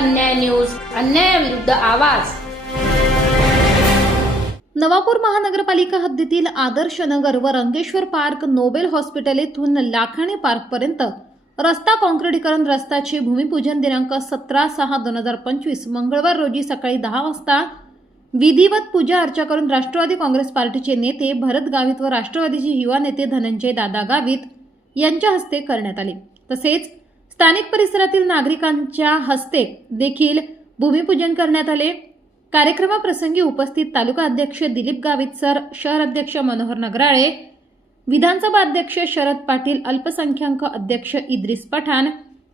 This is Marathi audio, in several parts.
अन्याय न्यूज अन्यायाविरुद्ध आवाज. नवापूर महानगरपालिका हद्दीतील आदर्श नगर व रंगेश्वर पार्क नोबेल हॉस्पिटल येथून लाखाणी पार्कपर्यंत रस्ता काँक्रीटीकरण रस्त्याचे भूमिपूजन दिनांक सतरा सहा दोन हजार पंचवीस मंगळवार रोजी सकाळी दहा वाजता विधिवत पूजा अर्चा करून राष्ट्रवादी काँग्रेस पार्टीचे नेते भरत गावित व राष्ट्रवादीचे युवा नेते धनंजय दादा गावित यांच्या हस्ते करण्यात आले. तसेच स्थानिक परिसरातील नागरिकांच्या हस्ते देखील भूमिपूजन करण्यात आले. कार्यक्रमाप्रसंगी उपस्थित तालुका अध्यक्ष दिलीप गावित सर शहर अध्यक्ष मनोहर नगराळे विधानसभा अध्यक्ष शरद पाटील अल्पसंख्याक अध्यक्ष इद्रिस पठाण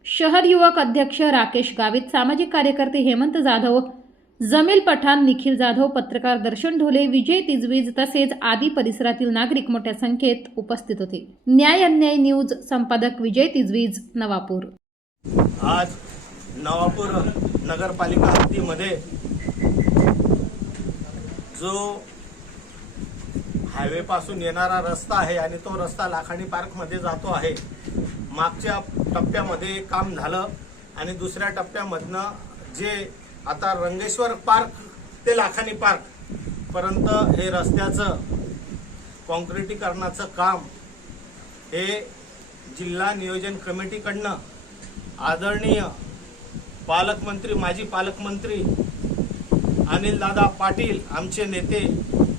शहर युवक अध्यक्ष राकेश गावित सामाजिक कार्यकर्ते हेमंत जाधव जमील पठाण निखिल जाधव पत्रकार दर्शन ढोले विजय तिजवीज तसेच आदी परिसरातील नागरिक मोठ्या संख्येत उपस्थित होते. न्याय अन्याय न्यूज संपादक विजय तिजवीज नवापूर. आज नवापूर नगरपालिका हद्दीमध्ये जो हायवे पासून येणारा रस्ता आहे आणि तो रस्ता लाखाणी पार्कमध्ये जातो आहे मागच्या टप्प्यामध्ये काम झालं आणि दुसऱ्या टप्प्यामधनं जे आता रंगेश्वर पार्क ते लाखानी पार्क पर्यंत हे रस्त्याचं कॉन्क्रिटीकरणाचं काम हे जिल्हा नियोजन कमिटीकडनं आदरणीय पालकमंत्री माजी पालकमंत्री अनिलदादा पाटील आमचे नेते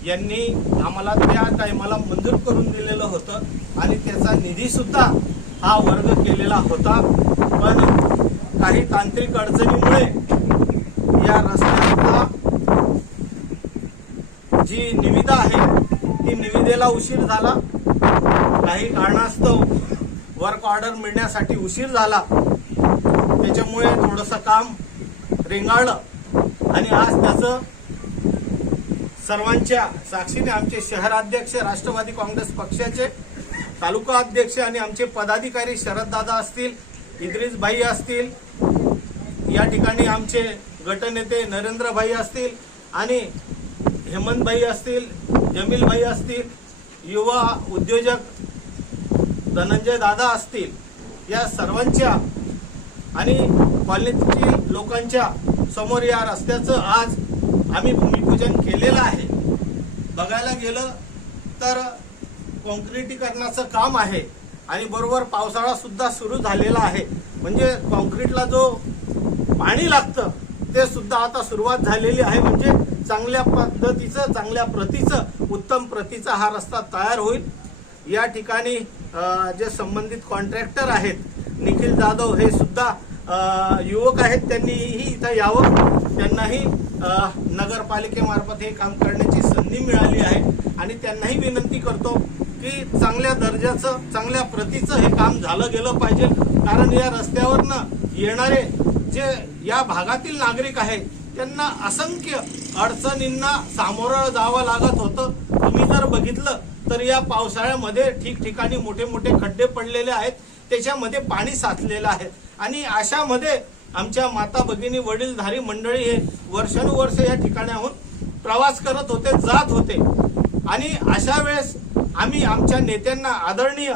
यांनी आम्हाला त्या टायमाला मंजूर करून दिलेलं होतं आणि त्याचा निधीसुद्धा हा वर्ग केलेला होता. पण काही तांत्रिक अडचणीमुळे या रस्त्याला जी निविदा आहे ती निविदेला उशीर झाला. काही कारणास्तव वर्क ऑर्डर मिळण्यासाठी उशीर झाला. त्याच्यामुळे थोडंसं काम रेंगाळलं. आणि आज त्याचं सर्वांच्या साक्षीने आमचे शहराध्यक्ष राष्ट्रवादी काँग्रेस पक्षाचे तालुका अध्यक्ष आणि आमचे पदाधिकारी शरददादा असतील इद्रिस भाई असतील या ठिकाणी आमचे गटनेते नरेंद्रभाई असतील आणि हेमंतभाई असतील जमीलभाई असतील युवा उद्योजक धनंजय दादा असतील या सर्वांच्या आणि कॉलनीतील लोकांच्या समोर या रस्त्याचं आज आम्ही भूमिपूजन केलेलं आहे. बघायला गेलं तर कॉन्क्रिटीकरणाचं काम आहे आणि बरोबर पावसाळासुद्धा सुरू झालेला आहे. म्हणजे कॉन्क्रीटला जो पाणी लागतं ते सुद्धा आता सुरुवात झालेली आहे. म्हणजे चांगल्या पद्धतीचं चांगल्या प्रतीचं उत्तम प्रतीचा हा रस्ता तयार होईल. या ठिकाणी जे संबंधित कॉन्ट्रॅक्टर आहेत निखिल जाधव हे सुद्धा युवक आहेत. त्यांनीही इथं यावं. त्यांनाही नगरपालिकेमार्फत हे काम करण्याची संधी मिळाली आहे. आणि त्यांनाही विनंती करतो की चांगल्या दर्जाचं चांगल्या प्रतीचं हे काम झालं गेलं पाहिजे. कारण या रस्त्यावरनं येणारे जे या भागातील नागरिक आहेत त्यांना असंख्य अडचणींना सामोरं जावं लागत होतं. तुम्ही जर बघितलं तर या पावसाळ्यामध्ये ठिकठिकाणी मोठे मोठे खड्डे पडलेले आहेत. त्याच्यामध्ये पाणी साचलेलं आहे. आणि अशामध्ये आमच्या माता भगिनी वडीलधारी मंडळी हे वर्षानुवर्ष या ठिकाणाहून प्रवास करत होते जात होते. आणि अशा वेळेस आम्ही आमच्या नेत्यांना आदरणीय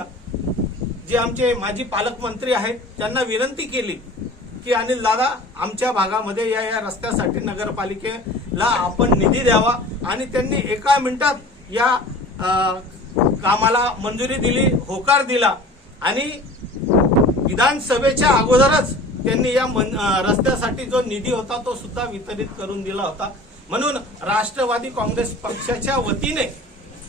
जे आमचे माजी पालकमंत्री आहेत त्यांना विनंती केली की अनिल दादा आमच्या भागामध्ये या या रस्त्यासाठी नगरपालिकेला आपण निधी द्यावा आणि त्यांनी एका मिनिटात या कामाला मंजुरी दिली होकार दिला आणि विधानसभेच्या अगोदरच त्यांनी या मन- रस्त्यासाठी जो निधी होता तो सुद्धा वितरित करून दिला होता. म्हणून राष्ट्रवादी काँग्रेस पक्षाच्या वतीने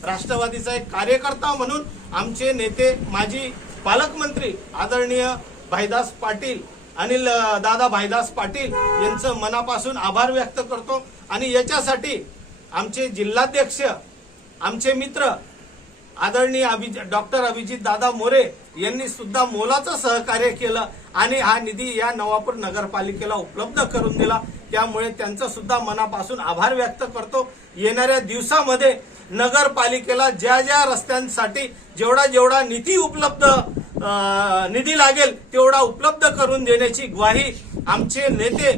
राष्ट्रवादीचा एक कार्यकर्ता म्हणून आमचे नेते माजी पालकमंत्री आदरणीय भाईदास पाटील अनिल दादा भाईदास पाटील यांचं मनापासून आभार व्यक्त करतो. आणि याच्यासाठी आमचे जिल्हाध्यक्ष आमचे मित्र आदरणीय अभिजित डॉक्टर अभिजित दादा मोरे यांनी सुद्धा मोलाचं सहकार्य केलं आणि हा निधी या नवापूर नगरपालिकेला उपलब्ध करून दिला. त्यामुळे त्यांचं सुद्धा मनापासून आभार व्यक्त करतो. येणाऱ्या दिवसामध्ये नगरपालिकेला ज्या ज्या रस्त्यांसाठी जेवढा जेवढा निधी उपलब्ध निधी लागेल तेवढा उपलब्ध करून देण्याची ग्वाही आमचे नेते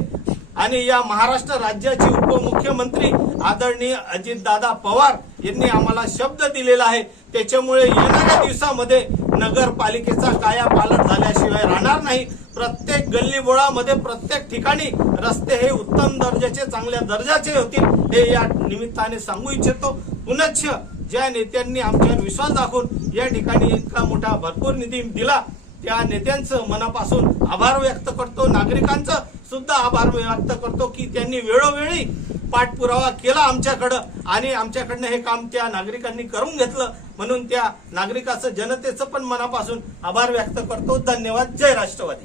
आणि या महाराष्ट्र राज्याचे उपमुख्यमंत्री आदरणीय अजितदादा पवार यांनी आम्हाला शब्द दिलेला आहे. त्याच्यामुळे येणाऱ्या दिवसामध्ये नगरपालिकेचा काया पालट झाल्याशिवाय राहणार नाही. प्रत्येक गल्लीबोळामध्ये प्रत्येक ठिकाणी रस्ते हे उत्तम दर्जाचे चांगल्या दर्जाचे होतील हे या निमित्ताने सांगू इच्छितो. पुनश्च ज्या नेत्यांनी आमच्यावर विश्वास दाखवून या ठिकाणी इतका मोठा भरपूर निधी दिला त्या नेत्यांचं मनापासून आभार व्यक्त करतो. नागरिकांचं सुद्धा आभार व्यक्त करतो की त्यांनी वेळोवेळी पाठपुरावा केला आमच्याकडं आणि आमच्याकडनं हे काम त्या नागरिकांनी करून घेतलं. म्हणून त्या नागरिकाचं जनतेचं पण मनापासून आभार व्यक्त करतो. धन्यवाद. जय राष्ट्रवादी.